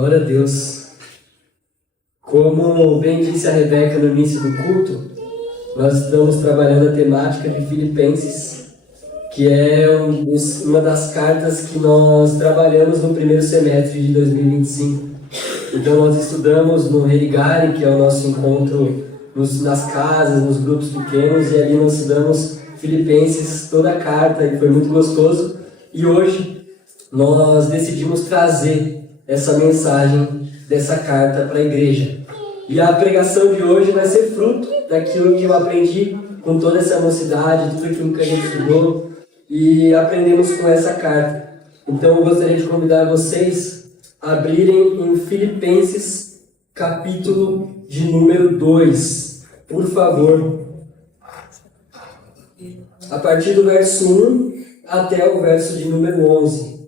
Glória a Deus. Como bem disse a Rebeca no início do culto, nós estamos trabalhando a temática de Filipenses, que é uma das cartas que nós trabalhamos no primeiro semestre de 2025. Então nós estudamos no Religare, que é o nosso encontro nas casas, nos grupos pequenos, e ali nós estudamos Filipenses, toda a carta, e foi muito gostoso. E hoje nós decidimos trazer essa mensagem dessa carta para a igreja. E a pregação de hoje vai ser fruto daquilo que eu aprendi com toda essa mocidade, tudo aquilo que a gente estudou e aprendemos com essa carta. Então eu gostaria de convidar vocês a abrirem em Filipenses, capítulo de número 2, por favor. A partir do verso 1 até o verso de número 11.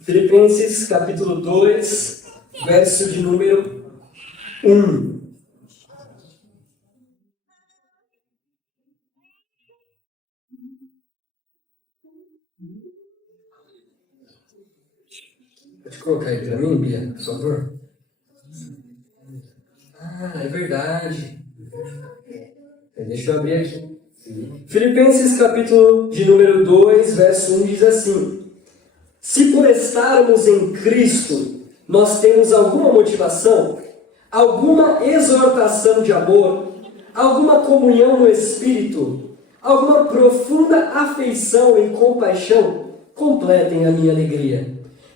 Filipenses capítulo 2, verso de número 1. Pode colocar aí para mim, Bia, por favor? É verdade. Deixa eu abrir aqui. Filipenses capítulo de número 2, verso 1 diz assim: se por estarmos em Cristo, nós temos alguma motivação, alguma exortação de amor, alguma comunhão no Espírito, alguma profunda afeição e compaixão, completem a minha alegria.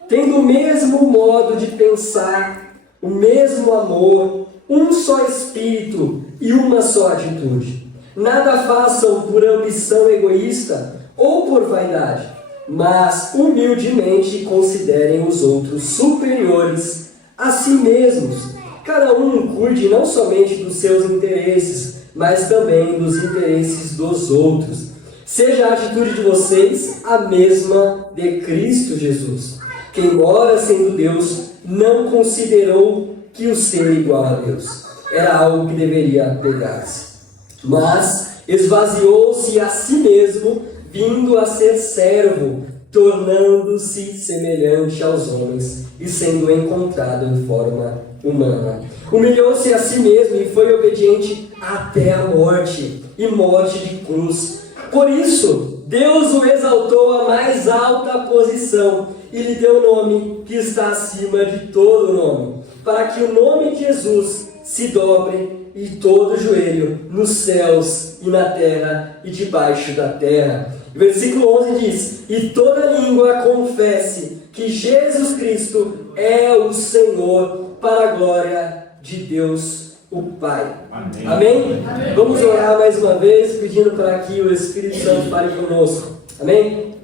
Tendo o mesmo modo de pensar, o mesmo amor, um só Espírito e uma só atitude. Nada façam por ambição egoísta ou por vaidade, mas humildemente considerem os outros superiores a si mesmos. Cada um cuide não somente dos seus interesses, mas também dos interesses dos outros. Seja a atitude de vocês a mesma de Cristo Jesus, que, embora sendo Deus, não considerou que o ser igual a Deus era algo que deveria apegar-se, mas esvaziou-se a si mesmo, vindo a ser servo, tornando-se semelhante aos homens e sendo encontrado em forma humana. Humilhou-se a si mesmo e foi obediente até a morte, e morte de cruz. Por isso, Deus o exaltou à mais alta posição e lhe deu o nome que está acima de todo nome, para que o nome de Jesus se dobre e todo joelho nos céus e na terra e debaixo da terra. Versículo 11 diz: e toda língua confesse que Jesus Cristo é o Senhor, para a glória de Deus o Pai. Amém? Amém? Amém. Vamos orar mais uma vez, pedindo para que o Espírito Santo fale conosco. Amém?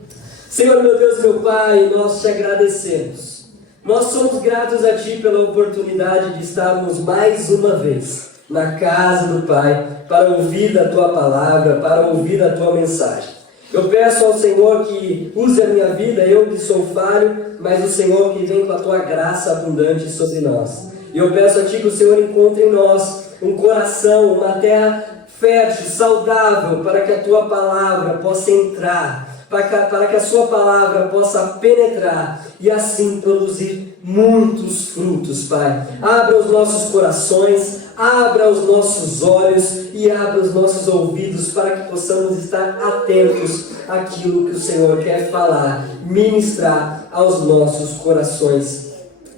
Senhor, meu Deus e meu Pai, nós te agradecemos. Nós somos gratos a Ti pela oportunidade de estarmos mais uma vez na casa do Pai, para ouvir da Tua palavra, para ouvir a Tua mensagem. Eu peço ao Senhor que use a minha vida, eu que sou falho, mas o Senhor que vem com a Tua graça abundante sobre nós. E eu peço a Ti que o Senhor encontre em nós um coração, uma terra fértil, saudável, para que a Tua palavra possa entrar, para que a Sua palavra possa penetrar e assim produzir muitos frutos, Pai. Abra os nossos corações, abra os nossos olhos e abra os nossos ouvidos para que possamos estar atentos àquilo que o Senhor quer falar, ministrar aos nossos corações.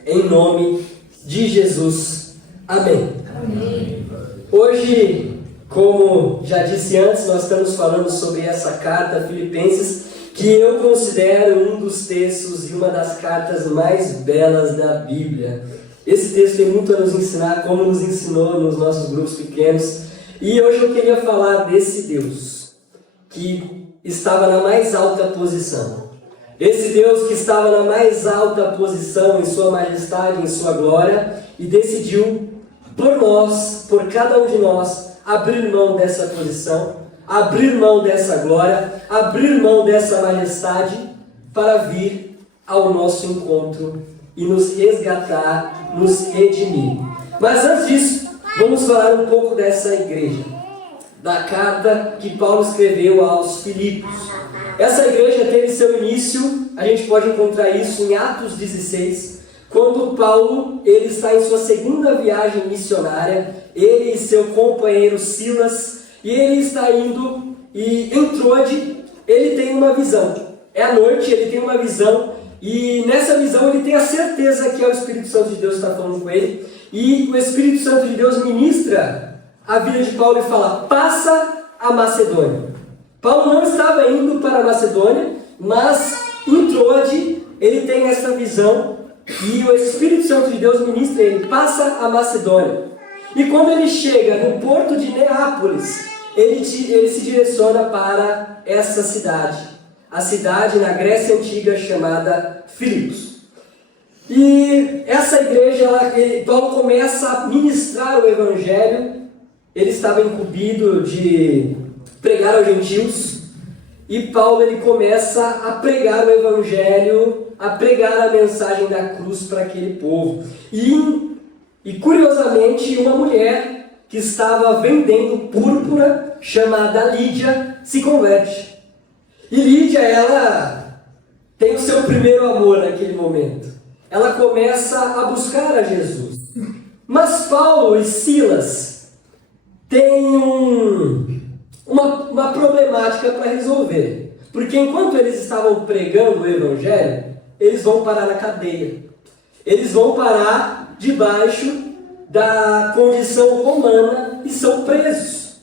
Em nome de Jesus. Amém. Amém. Hoje, como já disse antes, nós estamos falando sobre essa carta a Filipenses, que eu considero um dos textos e uma das cartas mais belas da Bíblia. Esse texto tem muito a nos ensinar, como nos ensinou nos nossos grupos pequenos. E hoje eu queria falar desse Deus que estava na mais alta posição. Esse Deus que estava na mais alta posição em sua majestade, em sua glória, e decidiu por nós, por cada um de nós, abrir mão dessa posição, abrir mão dessa glória, abrir mão dessa majestade para vir ao nosso encontro e nos resgatar, nos redimir. Mas antes disso, vamos falar um pouco dessa igreja, da carta que Paulo escreveu aos Filipos. Essa igreja teve seu início, a gente pode encontrar isso em Atos 16, quando Paulo ele está em sua segunda viagem missionária, ele e seu companheiro Silas, e ele está indo, e em Troade, ele tem uma visão. É à noite, ele tem uma visão, e nessa visão ele tem a certeza que é o Espírito Santo de Deus que está falando com ele, e o Espírito Santo de Deus ministra a vida de Paulo e fala: passa a Macedônia. Paulo não estava indo para a Macedônia, mas em Troade ele tem essa visão e o Espírito Santo de Deus ministra ele: passa a Macedônia. E quando ele chega no porto de Neápolis, ele se direciona para essa cidade, a cidade na Grécia Antiga chamada Filipos. E essa igreja, Paulo começa a ministrar o Evangelho. Ele estava incumbido de pregar aos gentios, e Paulo ele começa a pregar o Evangelho, a pregar a mensagem da cruz para aquele povo. E curiosamente, uma mulher que estava vendendo púrpura, chamada Lídia, se converte. E Lídia, ela tem o seu primeiro amor naquele momento. Ela começa a buscar a Jesus. Mas Paulo e Silas têm uma problemática para resolver. Porque enquanto eles estavam pregando o Evangelho, eles vão parar na cadeia. Eles vão parar debaixo da condição romana e são presos.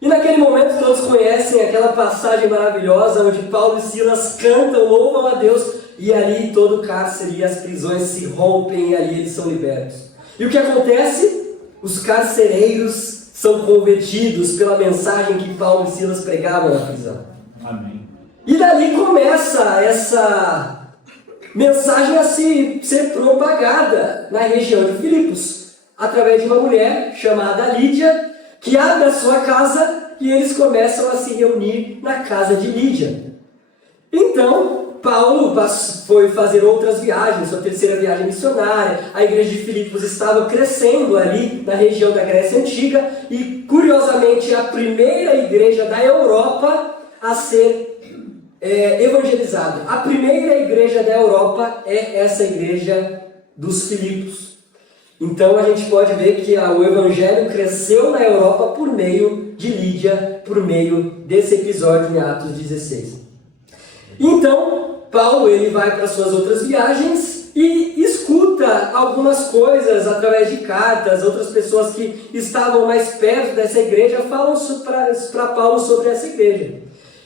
E naquele momento todos conhecem aquela passagem maravilhosa onde Paulo e Silas cantam, louvam a Deus, e ali todo o cárcere e as prisões se rompem e ali eles são libertos. E o que acontece? Os carcereiros são convertidos pela mensagem que Paulo e Silas pregavam na prisão. Amém. E dali começa essa mensagem a ser propagada na região de Filipos, através de uma mulher chamada Lídia, que abre a sua casa e eles começam a se reunir na casa de Lídia. Então, Paulo foi fazer outras viagens, sua terceira viagem missionária. A igreja de Filipos estava crescendo ali na região da Grécia Antiga e, curiosamente, a primeira igreja da Europa a ser evangelizada. A primeira igreja da Europa é essa igreja dos Filipos. Então a gente pode ver que o evangelho cresceu na Europa por meio de Lídia, por meio desse episódio em Atos 16. Então, Paulo ele vai para suas outras viagens e escuta algumas coisas através de cartas. Outras pessoas que estavam mais perto dessa igreja falam para Paulo sobre essa igreja.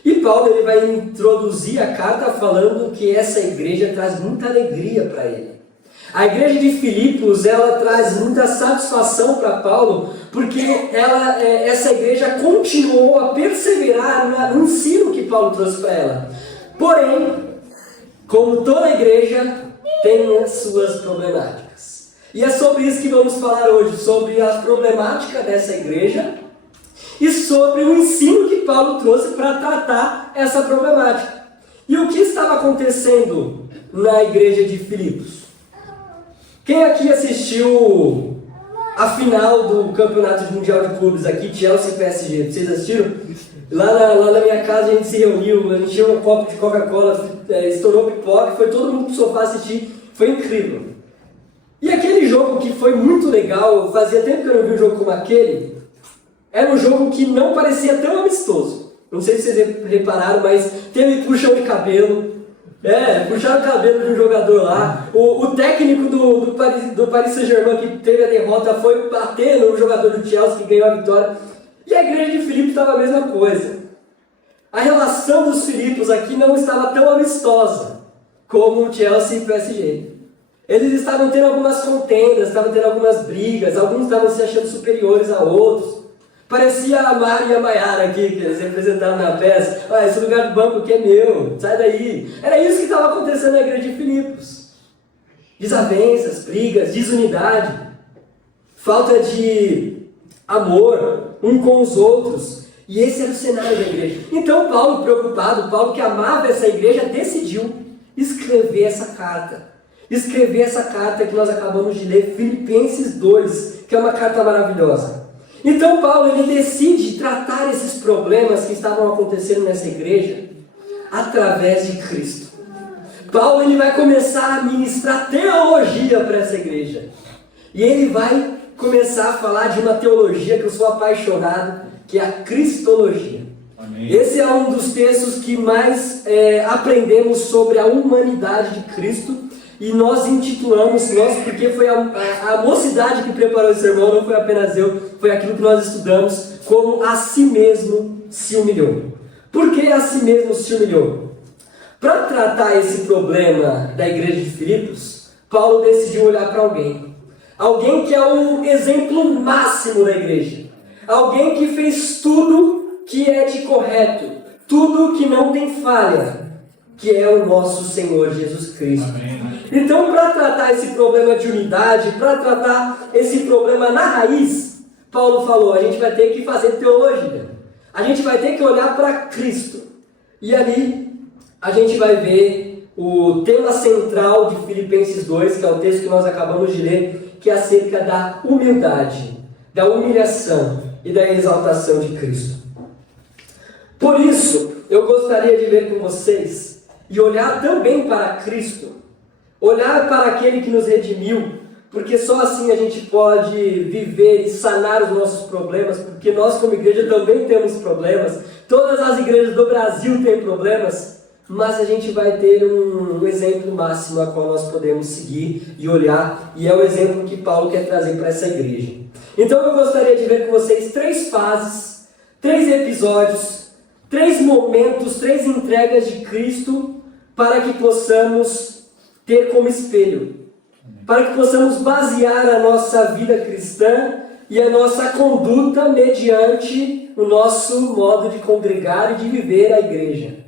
E Paulo ele vai introduzir a carta falando que essa igreja traz muita alegria para ele. A igreja de Filipos, ela traz muita satisfação para Paulo, porque essa igreja continuou a perseverar no ensino que Paulo trouxe para ela. Porém, como toda igreja, tem as suas problemáticas. E é sobre isso que vamos falar hoje, sobre a problemática dessa igreja e sobre o ensino que Paulo trouxe para tratar essa problemática. E o que estava acontecendo na igreja de Filipos? Quem aqui assistiu a final do Campeonato Mundial de Clubes aqui, Chelsea e PSG? Vocês assistiram? Lá na minha casa a gente se reuniu, a gente tinha um copo de Coca-Cola, estourou pipoca, foi todo mundo pro sofá assistir, foi incrível. E aquele jogo que foi muito legal, fazia tempo que eu não vi um jogo como aquele, era um jogo que não parecia tão amistoso. Não sei se vocês repararam, mas teve puxão de cabelo. Puxaram o cabelo de um jogador lá. O técnico do Paris Saint-Germain que teve a derrota foi bater no jogador do Chelsea que ganhou a vitória. E a igreja de Filipos estava a mesma coisa. A relação dos Filipos aqui não estava tão amistosa como o Chelsea e o PSG. Eles estavam tendo algumas contendas, estavam tendo algumas brigas, alguns estavam se achando superiores a outros. Parecia a Mari e a Maiara aqui, que eles representavam na peça. Esse lugar do banco aqui é meu, sai daí. Era isso que estava acontecendo na igreja de Filipos. Desavenças, brigas, desunidade, falta de amor um com os outros. E esse era o cenário da igreja. Então Paulo, preocupado, Paulo que amava essa igreja, decidiu escrever essa carta. escrever essa carta que nós acabamos de ler, Filipenses 2, que é uma carta maravilhosa. Então Paulo ele decide tratar esses problemas que estavam acontecendo nessa igreja através de Cristo. Paulo ele vai começar a ministrar teologia para essa igreja. E ele vai começar a falar de uma teologia que eu sou apaixonado, que é a Cristologia. Amém. Esse é um dos textos que mais aprendemos sobre a humanidade de Cristo. E nós intitulamos, porque foi a mocidade que preparou esse sermão, não foi apenas eu, foi aquilo que nós estudamos, como a si mesmo se humilhou. Por que a si mesmo se humilhou? Para tratar esse problema da igreja de Filipos, Paulo decidiu olhar para alguém. Alguém que é o exemplo máximo da igreja. Alguém que fez tudo que é de correto. Tudo que não tem falha. Que é o nosso Senhor Jesus Cristo. Amém. Então, para tratar esse problema de unidade, para tratar esse problema na raiz, Paulo falou, a gente vai ter que fazer teologia. A gente vai ter que olhar para Cristo. E ali, a gente vai ver o tema central de Filipenses 2, que é o texto que nós acabamos de ler, que é acerca da humildade, da humilhação e da exaltação de Cristo. Por isso, eu gostaria de ver com vocês e olhar também para Cristo, olhar para aquele que nos redimiu, porque só assim a gente pode viver e sanar os nossos problemas, porque nós como igreja também temos problemas, todas as igrejas do Brasil têm problemas, mas a gente vai ter um exemplo máximo a qual nós podemos seguir e olhar, e é o exemplo que Paulo quer trazer para essa igreja. Então eu gostaria de ver com vocês 3 fases, 3 episódios, 3 momentos, 3 entregas de Cristo, para que possamos ter como espelho, para que possamos basear a nossa vida cristã e a nossa conduta mediante o nosso modo de congregar e de viver a igreja.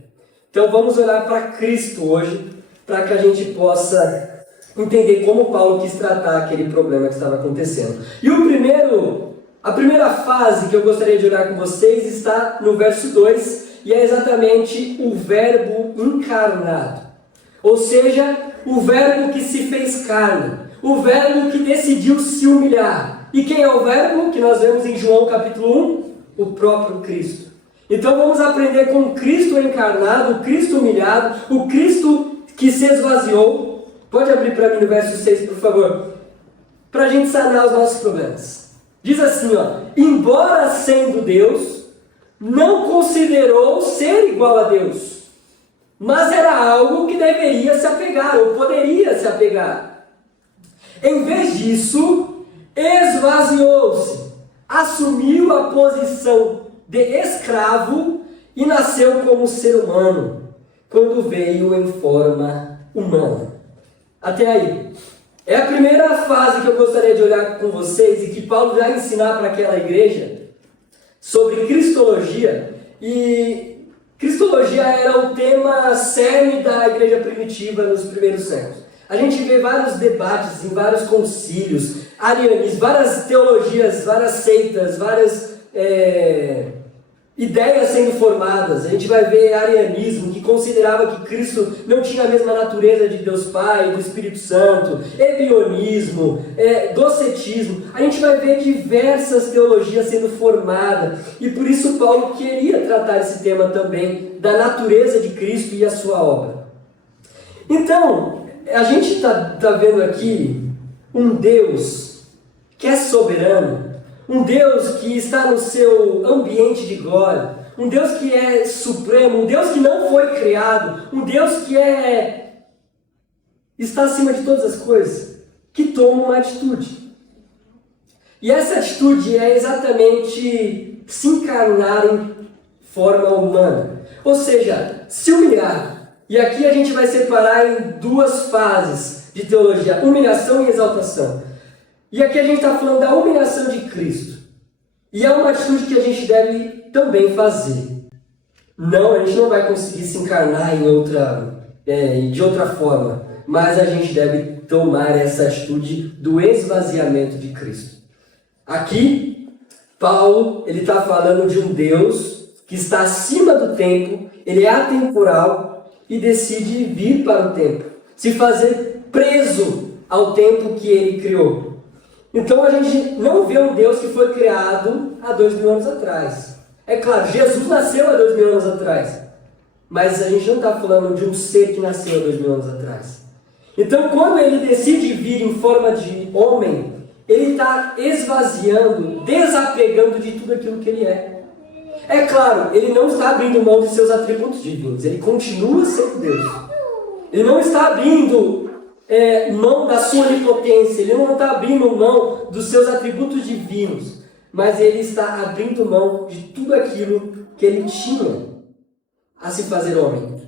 Então vamos olhar para Cristo hoje, para que a gente possa entender como Paulo quis tratar aquele problema que estava acontecendo. E a primeira fase que eu gostaria de olhar com vocês está no verso 2, e é exatamente o verbo encarnado. Ou seja, o verbo que se fez carne, o verbo que decidiu se humilhar. E quem é o verbo que nós vemos em João capítulo 1? O próprio Cristo. Então vamos aprender com o Cristo encarnado, o Cristo humilhado, o Cristo que se esvaziou. Pode abrir para mim no verso 6, por favor, para a gente sanar os nossos problemas. Diz assim, embora sendo Deus, não considerou ser igual a Deus, mas era algo que deveria se apegar, ou poderia se apegar. Em vez disso, esvaziou-se, assumiu a posição de escravo e nasceu como ser humano, quando veio em forma humana. Até aí. É a primeira fase que eu gostaria de olhar com vocês e que Paulo vai ensinar para aquela igreja sobre Cristologia. E Cristologia era o tema cerne da igreja primitiva nos primeiros séculos. A gente vê vários debates em vários concílios, arianismo, várias teologias, várias seitas, várias ideias sendo formadas. A gente vai ver arianismo, que considerava que Cristo não tinha a mesma natureza de Deus Pai, do Espírito Santo, ebionismo, docetismo. A gente vai ver diversas teologias sendo formadas, e por isso Paulo queria tratar esse tema também, da natureza de Cristo e a sua obra. Então, a gente está vendo aqui um Deus que é soberano, um Deus que está no seu ambiente de glória, um Deus que é supremo, um Deus que não foi criado, um Deus que está acima de todas as coisas, que toma uma atitude. E essa atitude é exatamente se encarnar em forma humana, ou seja, se humilhar. E aqui a gente vai separar em 2 fases de teologia, humilhação e exaltação. E aqui a gente está falando da humilhação de Cristo. E é uma atitude que a gente deve também fazer. Não, a gente não vai conseguir se encarnar de outra forma. Mas a gente deve tomar essa atitude do esvaziamento de Cristo. Aqui, Paulo ele está falando de um Deus que está acima do tempo, ele é atemporal e decide vir para o tempo. Se fazer preso ao tempo que ele criou. Então a gente não vê um Deus que foi criado há 2000 anos atrás. É claro, Jesus nasceu há 2000 anos atrás, mas a gente não está falando de um ser que nasceu há 2000 anos atrás. Então quando ele decide vir em forma de homem, ele está esvaziando, desapegando de tudo aquilo que ele é. É claro, ele não está abrindo mão de seus atributos divinos, ele continua sendo Deus. Ele não está abrindo mão da sua onipotência, ele não está abrindo mão dos seus atributos divinos, mas ele está abrindo mão de tudo aquilo que ele tinha a se fazer homem.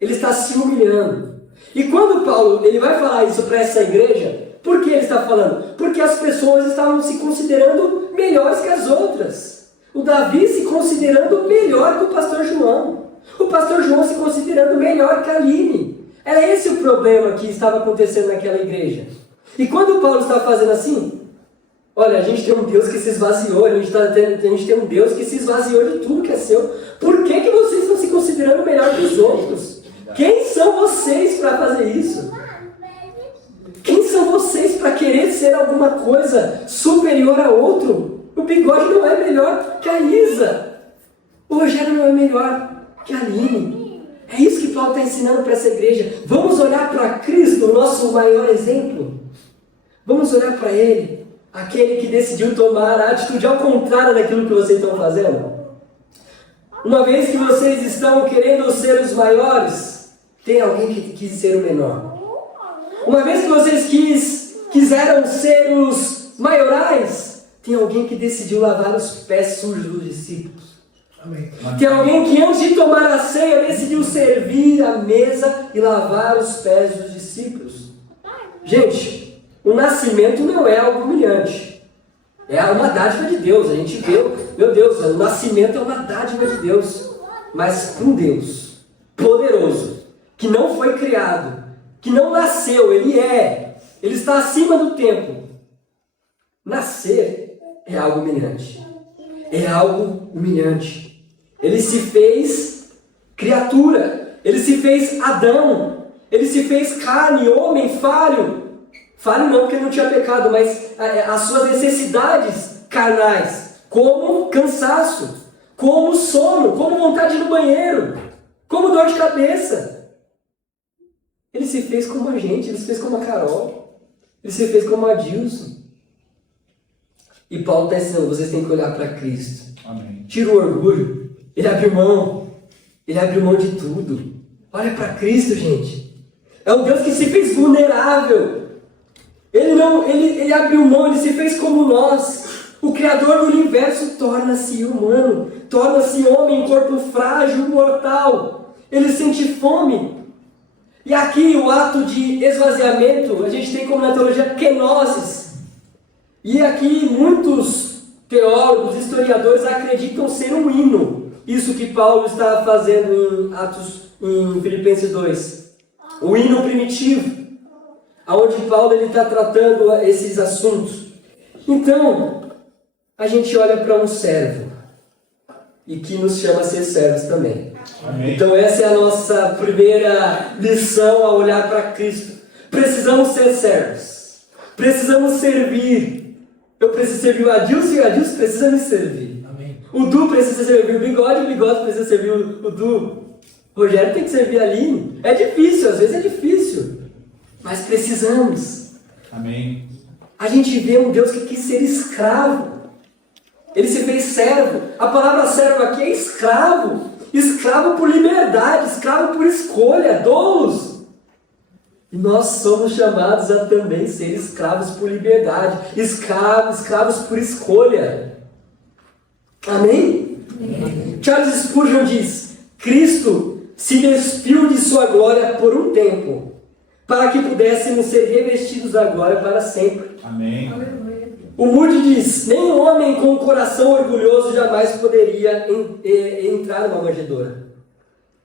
Ele está se humilhando. E quando Paulo ele vai falar isso para essa igreja, por que ele está falando? Porque as pessoas estavam se considerando melhores que as outras. O Davi se considerando melhor que o pastor João. O pastor João se considerando melhor que a Aline. Era esse o problema que estava acontecendo naquela igreja. E quando Paulo está fazendo assim, olha, a gente tem um Deus que se esvaziou, a gente tem um Deus que se esvaziou de tudo que é seu. Por que vocês estão se considerando melhor que os outros? Quem são vocês para fazer isso? Quem são vocês para querer ser alguma coisa superior a outro? O Bigode não é melhor que a Isa. O Rogério não é melhor que a Aline. É isso que Paulo está ensinando para essa igreja. Vamos olhar para Cristo, o nosso maior exemplo. Vamos olhar para Ele, aquele que decidiu tomar a atitude ao contrário daquilo que vocês estão fazendo. Uma vez que vocês estão querendo ser os maiores, tem alguém que quis ser o menor. Uma vez que vocês quiseram ser os maiorais, tem alguém que decidiu lavar os pés sujos dos discípulos. Amém. Tem alguém que antes de tomar a ceia decidiu servir a mesa e lavar os pés dos discípulos. Gente, o nascimento não é algo humilhante. É uma dádiva de Deus. A gente vê, meu Deus, o nascimento é uma dádiva de Deus. Mas um Deus poderoso, que não foi criado, que não nasceu, Ele está acima do tempo. Nascer é algo humilhante. É algo humilhante. Ele se fez criatura. Ele se fez Adão. Ele se fez carne, homem, falho. Falho não, porque ele não tinha pecado, mas as suas necessidades carnais, como cansaço, como sono, como vontade de ir no banheiro, como dor de cabeça. Ele se fez como a gente, ele se fez como a Carol, ele se fez como a Dilson. E Paulo está ensinando, vocês têm que olhar para Cristo. Amém. Tira o orgulho. Ele abriu mão. Ele abriu mão de tudo. Olha para Cristo, gente. É um Deus que se fez vulnerável. Ele abriu mão, ele se fez como nós. O Criador do universo torna-se humano. Torna-se homem em corpo frágil, mortal. Ele sente fome. E aqui o ato de esvaziamento, a gente tem como na teologia kenosis. E aqui muitos teólogos, historiadores acreditam ser um hino. Isso que Paulo está fazendo em Filipenses 2. O hino primitivo, onde Paulo está tratando esses assuntos. Então, a gente olha para um servo, e que nos chama a ser servos também. Amém. Então essa é a nossa primeira lição a olhar para Cristo. Precisamos ser servos. Precisamos servir. Eu preciso servir o Adilson e o Adilson precisa me servir. Amém. O Du precisa servir o Bigode precisa servir o Du. O Rogério tem que servir a Aline. É difícil, às vezes é difícil. Mas precisamos. Amém. A gente vê um Deus que quis ser escravo. Ele se fez servo. A palavra servo aqui é escravo. Escravo por liberdade, escravo por escolha, doulos. E nós somos chamados a também ser escravos por liberdade, escravos por escolha. Amém? Amém. Charles Spurgeon diz: Cristo se despiu de sua glória por um tempo, para que pudéssemos ser revestidos da glória para sempre. Amém. O Moody diz: nenhum homem com um coração orgulhoso jamais poderia entrar numa manjedoura.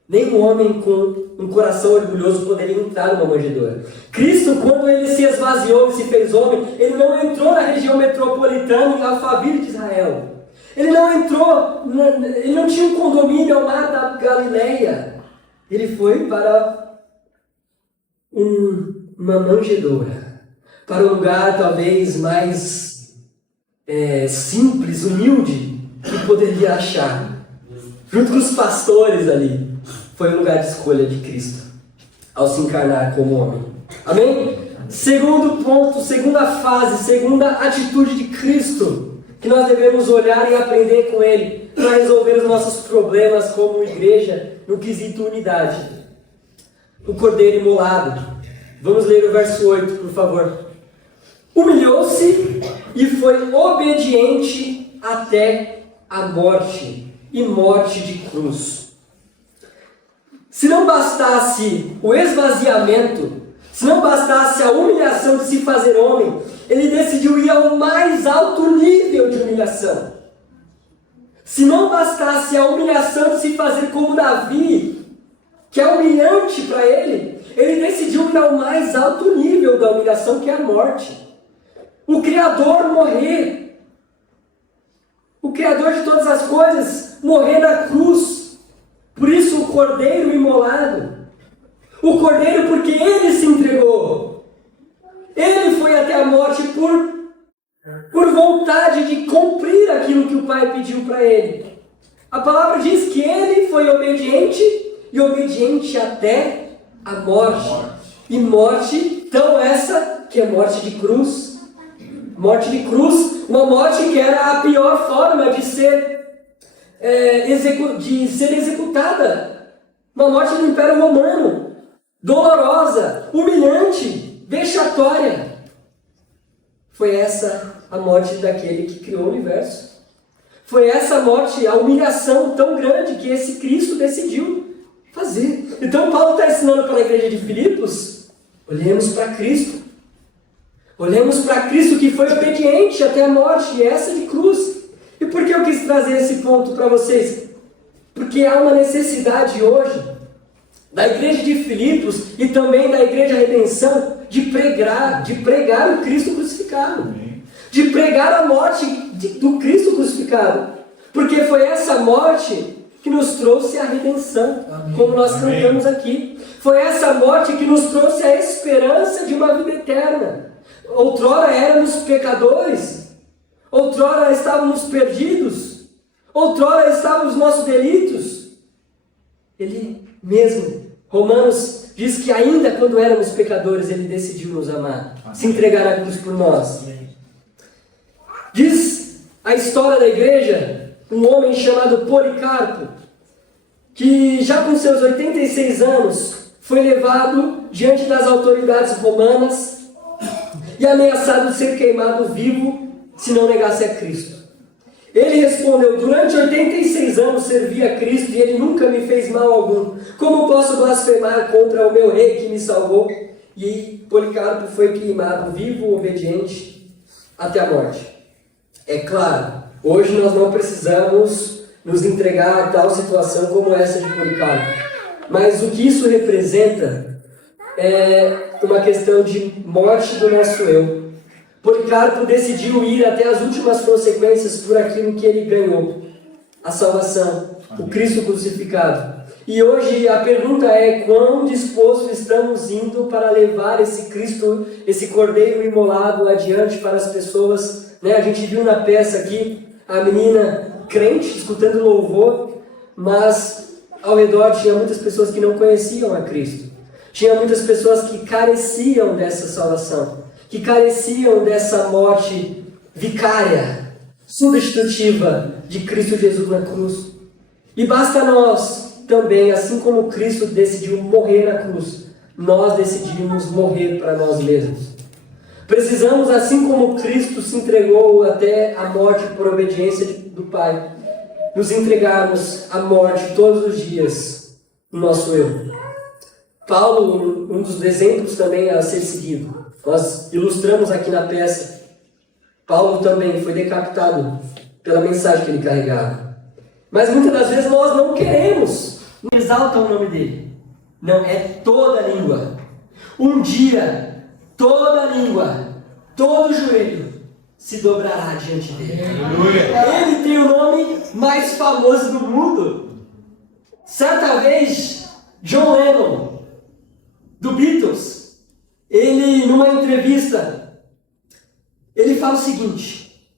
Nenhum homem com um coração orgulhoso poderia entrar numa manjedoura. Cristo, quando ele se esvaziou e se fez homem, ele não entrou na região metropolitana em Alphaville de Israel. Ele não tinha um condomínio ao mar da Galileia. Ele foi para um uma manjedoura, para um lugar talvez mais simples, humilde, que poderia achar. Junto com os pastores ali, foi o lugar de escolha de Cristo, ao se encarnar como homem. Amém? Segundo ponto, segunda fase, segunda atitude de Cristo, que nós devemos olhar e aprender com Ele, para resolver os nossos problemas como igreja, no quesito unidade. O cordeiro imolado. Vamos ler o verso 8, por favor. Humilhou-se e foi obediente até a morte, e morte de cruz. Se não bastasse o esvaziamento, se não bastasse a humilhação de se fazer homem, ele decidiu ir ao mais alto nível de humilhação. Se não bastasse a humilhação de se fazer como Davi, que é humilhante para ele, ele decidiu ir ao mais alto nível da humilhação, que é a morte. O Criador morrer. O Criador de todas as coisas morrer na cruz. Por isso o cordeiro imolado. O cordeiro porque ele se entregou. Ele foi até a morte por vontade de cumprir aquilo que o Pai pediu para ele. A palavra diz que ele foi obediente e obediente até a morte. E morte, então essa que é morte de cruz. Morte de cruz, uma morte que era a pior forma de ser executada. Uma morte do Império Romano, dolorosa, humilhante, vexatória. Foi essa a morte daquele que criou o universo. Foi essa a morte, a humilhação tão grande que esse Cristo decidiu fazer. Então Paulo está ensinando para a igreja de Filipos, olhemos para Cristo. Olhemos para Cristo que foi obediente até a morte, e essa de cruz. E por que eu quis trazer esse ponto para vocês? Porque há uma necessidade hoje da igreja de Filipos e também da igreja Redenção de pregar o Cristo crucificado. De pregar a morte do Cristo crucificado. Porque foi essa morte que nos trouxe a redenção, como nós cantamos aqui. Foi essa morte que nos trouxe a esperança de uma vida eterna. Outrora éramos pecadores, outrora estávamos perdidos, outrora estávamos nos nossos delitos. Ele mesmo, Romanos diz que ainda quando éramos pecadores, ele decidiu nos amar, se entregar à cruz por nós. Diz a história da igreja, um homem chamado Policarpo, que já com seus 86 anos, foi levado diante das autoridades romanas e ameaçado de ser queimado vivo se não negasse a Cristo. Ele respondeu: durante 86 anos servi a Cristo e ele nunca me fez mal algum. Como posso blasfemar contra o meu rei que me salvou? E Policarpo foi queimado vivo, obediente, até a morte. É claro, hoje nós não precisamos nos entregar a tal situação como essa de Policarpo. Mas o que isso representa é uma questão de morte do nosso eu. Policarpo decidiu ir até as últimas consequências por aquilo que ele ganhou, a salvação, o Cristo crucificado. E hoje a pergunta é: quão disposto estamos indo para levar esse Cristo, esse cordeiro imolado adiante para as pessoas, né? A gente viu na peça aqui a menina crente escutando louvor, mas ao redor tinha muitas pessoas que não conheciam a Cristo. Tinha muitas pessoas que careciam dessa salvação, que careciam dessa morte vicária, substitutiva de Cristo Jesus na cruz. E basta nós também, assim como Cristo decidiu morrer na cruz, nós decidimos morrer para nós mesmos. Precisamos, assim como Cristo se entregou até a morte por obediência do Pai, nos entregarmos à morte todos os dias no nosso eu. Paulo, um dos exemplos também a ser seguido. Nós ilustramos aqui na peça. Paulo também foi decapitado pela mensagem que ele carregava. Mas muitas das vezes nós não queremos, não exalta o nome dele. Não, é toda a língua. Um dia, toda a língua, todo joelho se dobrará diante dele. Ele tem o nome mais famoso do mundo. Certa vez, John Lennon, do Beatles, ele, numa entrevista, ele fala o seguinte: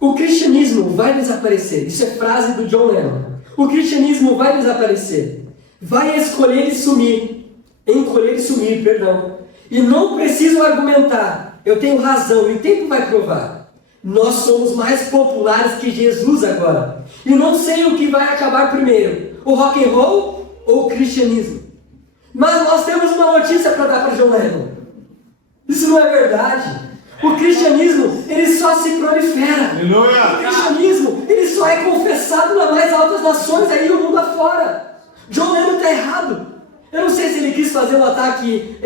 o cristianismo vai desaparecer. Isso é frase do John Lennon. O cristianismo vai desaparecer. Vai encolher e sumir, perdão. E não preciso argumentar. Eu tenho razão e o tempo vai provar. Nós somos mais populares que Jesus agora. E não sei o que vai acabar primeiro, o rock and roll ou o cristianismo. Mas nós temos uma notícia para dar para John Lennon. Isso não é verdade. O cristianismo, ele só se prolifera. Aleluia. O cristianismo, ele só é confessado nas mais altas nações aí o mundo afora. John Lennon está errado. Eu não sei se ele quis fazer um ataque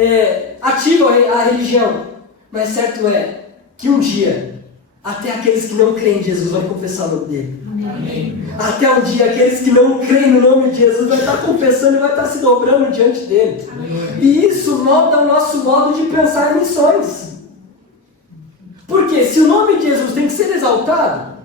ativo à religião. Mas certo é que um dia, até aqueles que não creem em Jesus vão confessar o nome dele. Amém. Até um dia, aqueles que não creem no nome de Jesus vai estar confessando e vai estar se dobrando diante dele. Amém. E isso molda o nosso modo de pensar em missões. Porque se o nome de Jesus tem que ser exaltado,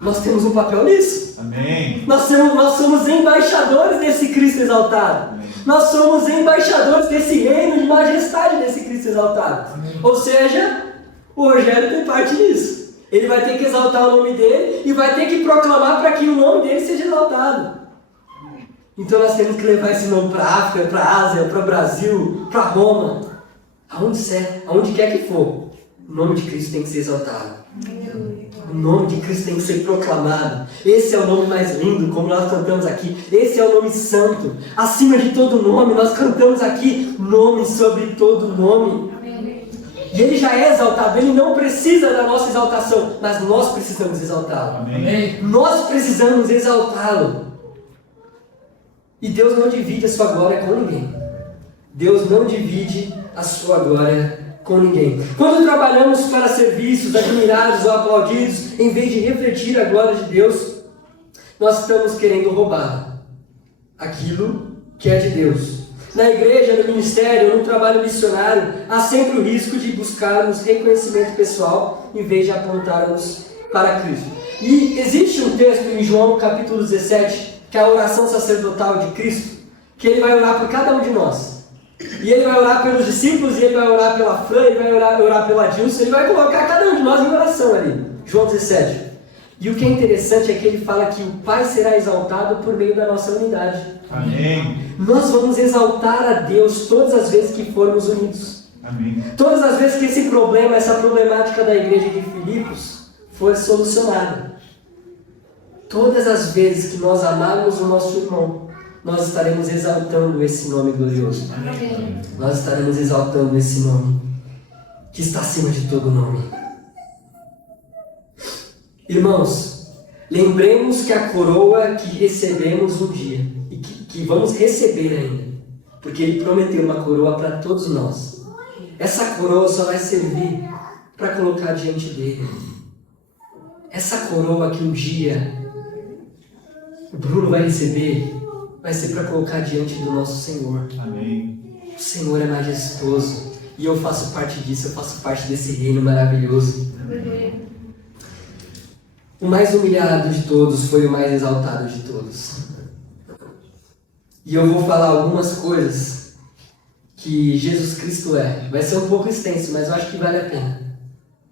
nós temos um papel nisso. Amém. Nós somos embaixadores desse Cristo exaltado. Amém. Nós somos embaixadores desse reino de majestade desse Cristo exaltado. Amém. Ou seja, o Rogério tem parte nisso. Ele vai ter que exaltar o nome dele e vai ter que proclamar para que o nome dele seja exaltado. Então nós temos que levar esse nome para a África, para a Ásia, para o Brasil, para Roma. Aonde quer que for, o nome de Cristo tem que ser exaltado. O nome de Cristo tem que ser proclamado. Esse é o nome mais lindo, como nós cantamos aqui. Esse é o nome santo. Acima de todo nome, nós cantamos aqui nome sobre todo nome. E ele já é exaltado, ele não precisa da nossa exaltação, mas nós precisamos exaltá-lo. Amém. Nós precisamos exaltá-lo. E Deus não divide a sua glória com ninguém. Deus não divide a sua glória com ninguém. Quando trabalhamos para ser vistos, admirados ou aplaudidos, em vez de refletir a glória de Deus, nós estamos querendo roubar aquilo que é de Deus. Na igreja, no ministério, no trabalho missionário, há sempre o risco de buscarmos reconhecimento pessoal em vez de apontarmos para Cristo. E existe um texto em João capítulo 17, que é a oração sacerdotal de Cristo, que ele vai orar por cada um de nós. E ele vai orar pelos discípulos, e ele vai orar pela Fran, ele vai orar pela Dilson, ele vai colocar cada um de nós em oração ali. João 17. E o que é interessante é que ele fala que o Pai será exaltado por meio da nossa unidade. Amém. Nós vamos exaltar a Deus todas as vezes que formos unidos. Amém. Todas as vezes que esse problema, essa problemática da igreja de Filipos for solucionada. Todas as vezes que nós amarmos o nosso irmão, nós estaremos exaltando esse nome glorioso. Amém. Nós estaremos exaltando esse nome que está acima de todo nome. Irmãos, lembremos que a coroa que recebemos um dia, e que vamos receber ainda, porque Ele prometeu uma coroa para todos nós. Essa coroa só vai servir para colocar diante dele. Essa coroa que um dia o Bruno vai receber, vai ser para colocar diante do nosso Senhor. Amém. O Senhor é majestoso, e eu faço parte disso, eu faço parte desse reino maravilhoso. O mais humilhado de todos foi o mais exaltado de todos. E eu vou falar algumas coisas que Jesus Cristo é. Vai ser um pouco extenso, mas eu acho que vale a pena.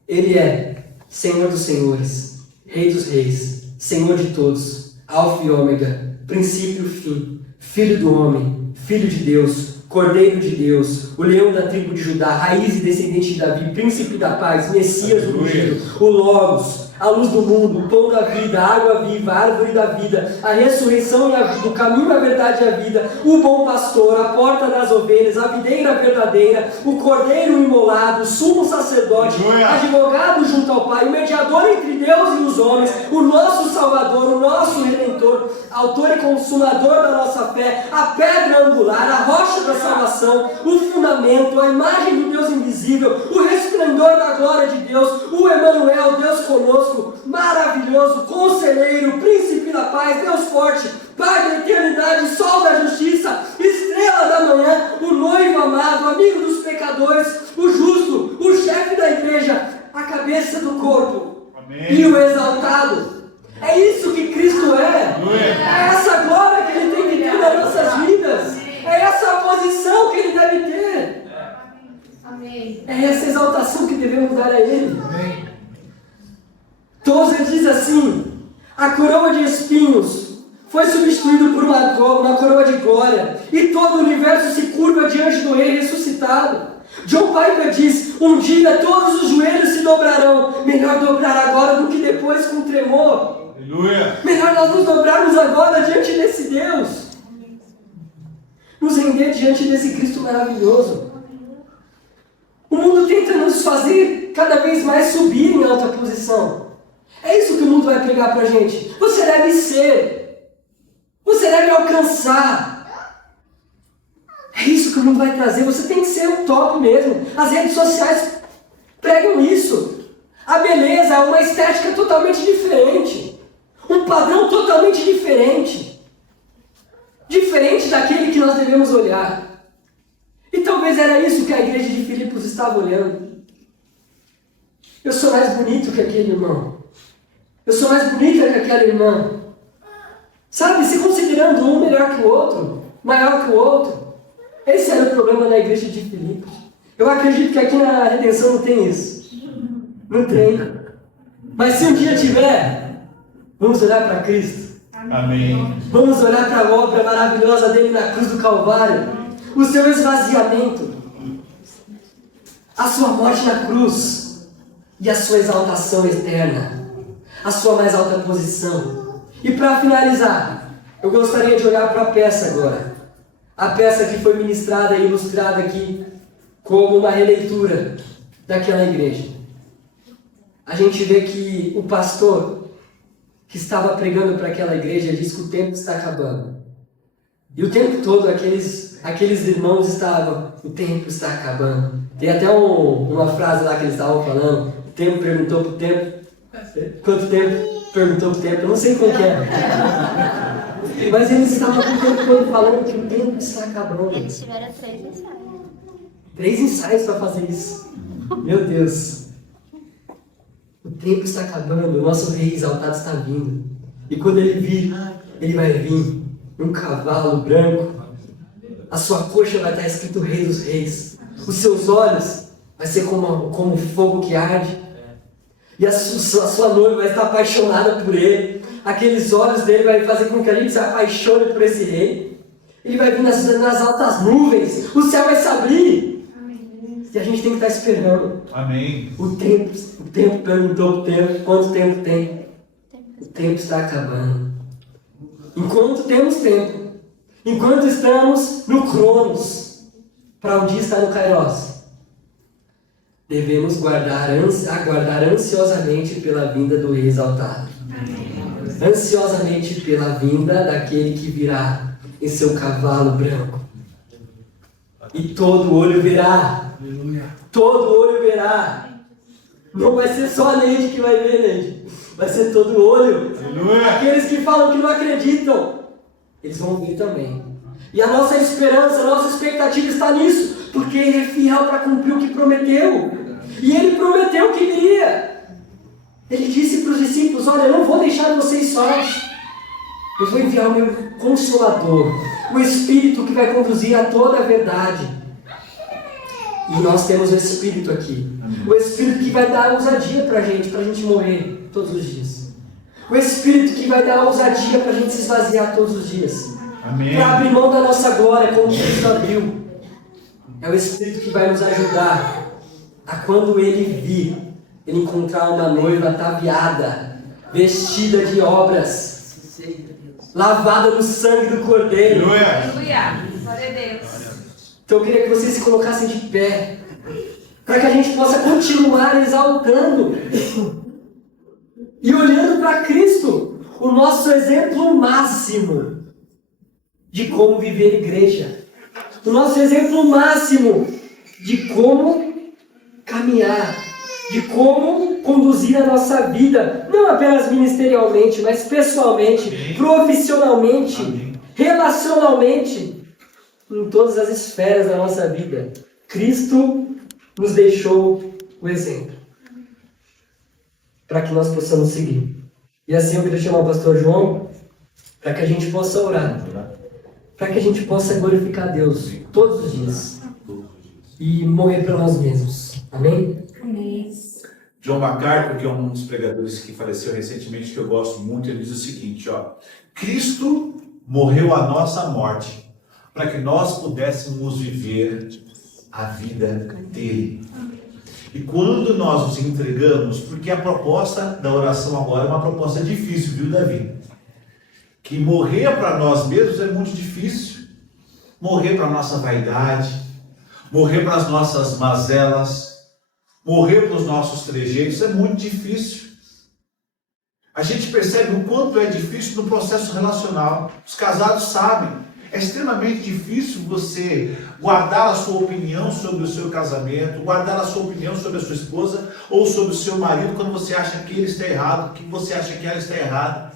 Ele é Senhor dos senhores, Rei dos reis, Senhor de todos, Alfa e Ômega, princípio e fim, Filho do homem, Filho de Deus, Cordeiro de Deus, o leão da tribo de Judá, raiz e descendente de Davi, príncipe da paz, Messias ungido, o Logos, a luz do mundo, o pão da vida, a água viva, a árvore da vida, a ressurreição e a vida, o caminho, a verdade e a vida, o bom pastor, a porta das ovelhas, a videira verdadeira, o cordeiro imolado, o sumo sacerdote, advogado junto ao Pai, o mediador entre Deus e os homens, o nosso Salvador, o nosso Redentor, autor e consumador da nossa fé, a pedra angular, a rocha da salvação, o fundamento, a imagem do Deus invisível, o resplendor da glória de Deus, o Emanuel, Deus conosco, maravilhoso, conselheiro, príncipe da paz, Deus forte, Pai da eternidade, sol da justiça, estrela da manhã, o noivo amado, amigo dos pecadores, o justo, o chefe da igreja, a cabeça do corpo. Amém. E o exaltado. É isso que Cristo é. É essa glória que Ele tem que ter nas nossas vidas. É essa a posição que ele deve ter. Amém. É essa exaltação que devemos dar a ele. Amém. Tozer diz assim: a coroa de espinhos foi substituído por uma coroa de glória, e todo o universo se curva diante do Rei ressuscitado. John Piper diz: um dia todos os joelhos se dobrarão. Melhor dobrar agora do que depois com tremor. Aleluia. Melhor nós nos dobrarmos agora diante desse Deus. Nos render diante desse Cristo maravilhoso. O mundo tenta nos fazer cada vez mais subir em alta posição. É isso que o mundo vai pregar pra gente. Você deve ser. Você deve alcançar. É isso que o mundo vai trazer. Você tem que ser o top mesmo. As redes sociais pregam isso. A beleza é uma estética totalmente diferente. Um padrão totalmente diferente. Diferente daquele que nós devemos olhar. E talvez era isso que a igreja de Filipos estava olhando. Eu sou mais bonito que aquele irmão. Eu sou mais bonita que aquela irmã. Sabe, se considerando um melhor que o outro, maior que o outro. Esse era o problema da igreja de Filipos. Eu acredito que aqui na Redenção não tem isso. Não tem. Mas se um dia tiver, vamos olhar para Cristo. Amém. Vamos olhar para a obra maravilhosa dele na cruz do Calvário. O seu esvaziamento. A sua morte na cruz. E a sua exaltação eterna. A sua mais alta posição. E para finalizar, eu gostaria de olhar para a peça agora. A peça que foi ministrada e ilustrada aqui como uma releitura daquela igreja. A gente vê que o pastor que estava pregando para aquela igreja diz que o tempo está acabando. E o tempo todo aqueles irmãos estavam: o tempo está acabando. Tem até uma frase lá que eles estavam falando: o tempo perguntou para o tempo. Quanto tempo perguntou para o tempo? Eu não sei qual que é. Mas eles estavam o tempo todo falando que o tempo está acabando. Eles tiveram 3 ensaios. 3 ensaios para fazer isso. Meu Deus. O tempo está acabando. O nosso rei exaltado está vindo. E quando ele vir, ele vai vir num cavalo branco. A sua coxa vai estar escrito Rei dos Reis. Os seus olhos vai ser como fogo que arde. E a sua noiva vai estar apaixonada por ele. Aqueles olhos dele vai fazer com que a gente se apaixone por esse rei. Ele vai vir nas altas nuvens. O céu vai se abrir. Amém. E a gente tem que estar esperando. Amém. O tempo perguntou o tempo. Quanto tempo tem? O tempo está acabando. Enquanto temos tempo. Enquanto estamos no Cronos. Para um dia estar no Kairos. Devemos aguardar ansiosamente pela vinda do Rei exaltado. Ansiosamente pela vinda daquele que virá em seu cavalo branco. E todo olho verá. Todo olho verá. Não vai ser só a Neide que vai ver, Neide. Vai ser todo olho. Aqueles que falam que não acreditam, eles vão ver também. E a nossa esperança, a nossa expectativa está nisso. Porque Ele é fiel para cumprir o que prometeu. E Ele prometeu que viria. Ele disse para os discípulos: olha, eu não vou deixar vocês sós. Eu vou enviar o meu Consolador, o Espírito que vai conduzir a toda a verdade. E nós temos o Espírito aqui. O Espírito que vai dar ousadia para a gente morrer todos os dias. O Espírito que vai dar ousadia para a gente se esvaziar todos os dias. Para abrir mão da nossa glória, como Cristo abriu. É o Espírito que vai nos ajudar a, quando Ele vir, Ele encontrar uma noiva ataviada, vestida de obras, lavada no sangue do Cordeiro. Aleluia! Glória a Deus. Então eu queria que vocês se colocassem de pé, para que a gente possa continuar exaltando e olhando para Cristo, o nosso exemplo máximo de como viver igreja, o nosso exemplo máximo de como caminhar, de como conduzir a nossa vida, não apenas ministerialmente, mas pessoalmente, profissionalmente, relacionalmente, em todas as esferas da nossa vida. Cristo nos deixou o exemplo, para que nós possamos seguir. E assim eu queria chamar o pastor João, para que a gente possa orar, para que a gente possa glorificar a Deus todos os dias e morrer para nós mesmos. Amém? Amém. John MacArthur, que é um dos pregadores que faleceu recentemente, que eu gosto muito, ele diz o seguinte, ó: Cristo morreu a nossa morte para que nós pudéssemos viver a vida dele. E quando nós nos entregamos, porque a proposta da oração agora é uma proposta difícil, viu, Davi? Que morrer para nós mesmos é muito difícil. Morrer para a nossa vaidade, morrer para as nossas mazelas, morrer para os nossos trejeitos é muito difícil. A gente percebe o quanto é difícil no processo relacional. Os casados sabem. É extremamente difícil você guardar a sua opinião sobre o seu casamento, guardar a sua opinião sobre a sua esposa ou sobre o seu marido quando você acha que ele está errado, que você acha que ela está errada.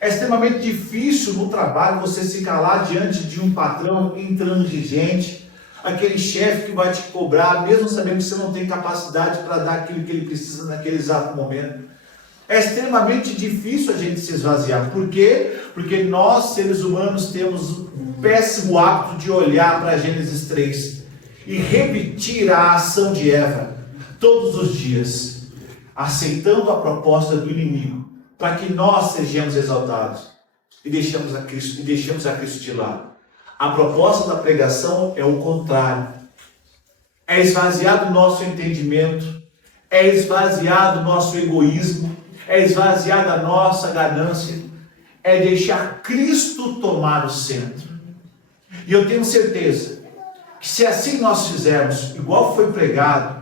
É extremamente difícil no trabalho você se calar diante de um patrão intransigente, aquele chefe que vai te cobrar, mesmo sabendo que você não tem capacidade para dar aquilo que ele precisa naquele exato momento. É extremamente difícil a gente se esvaziar. Por quê? Porque nós, seres humanos, temos um péssimo hábito de olhar para Gênesis 3 e repetir a ação de Eva todos os dias, aceitando a proposta do inimigo, para que nós sejamos exaltados e deixamos a Cristo de lado. A proposta da pregação é o contrário. É esvaziar do nosso entendimento, é esvaziar do nosso egoísmo, é esvaziar da nossa ganância, é deixar Cristo tomar o centro. E eu tenho certeza que se assim nós fizermos, igual foi pregado,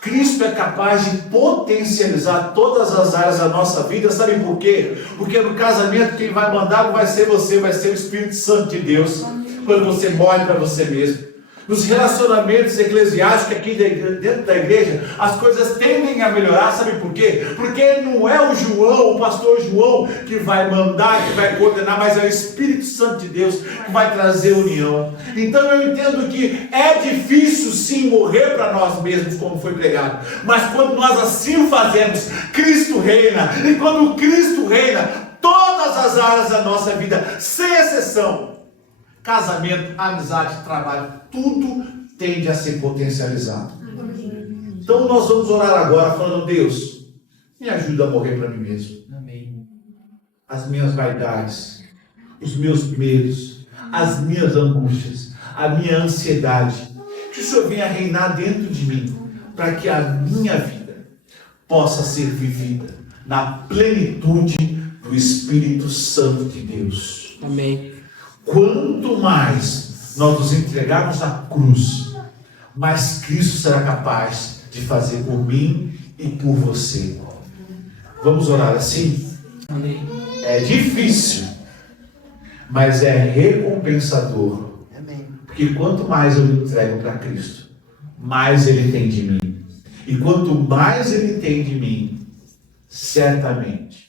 Cristo é capaz de potencializar todas as áreas da nossa vida. Sabe por quê? Porque no casamento quem vai mandar não vai ser você, vai ser o Espírito Santo de Deus. Quando você morre para você mesmo. Nos relacionamentos eclesiásticos aqui dentro da igreja, as coisas tendem a melhorar. Sabe por quê? Porque não é o João, o pastor João, que vai mandar, que vai coordenar, mas é o Espírito Santo de Deus que vai trazer união. Então eu entendo que é difícil sim morrer para nós mesmos, como foi pregado. Mas quando nós assim o fazemos, Cristo reina. E quando Cristo reina, todas as áreas da nossa vida, sem exceção, casamento, amizade, trabalho, tudo tende a ser potencializado. Então nós vamos orar agora falando: Deus, me ajuda a morrer para mim mesmo. Amém. As minhas vaidades, os meus medos, as minhas angústias, a minha ansiedade. Que o Senhor venha reinar dentro de mim, para que a minha vida possa ser vivida na plenitude do Espírito Santo de Deus. Amém. Quanto mais nós nos entregarmos à cruz, mais Cristo será capaz de fazer por mim e por você. Vamos orar assim? Amém. É difícil, mas é recompensador. Porque quanto mais eu me entrego para Cristo, mais Ele tem de mim. E quanto mais Ele tem de mim, certamente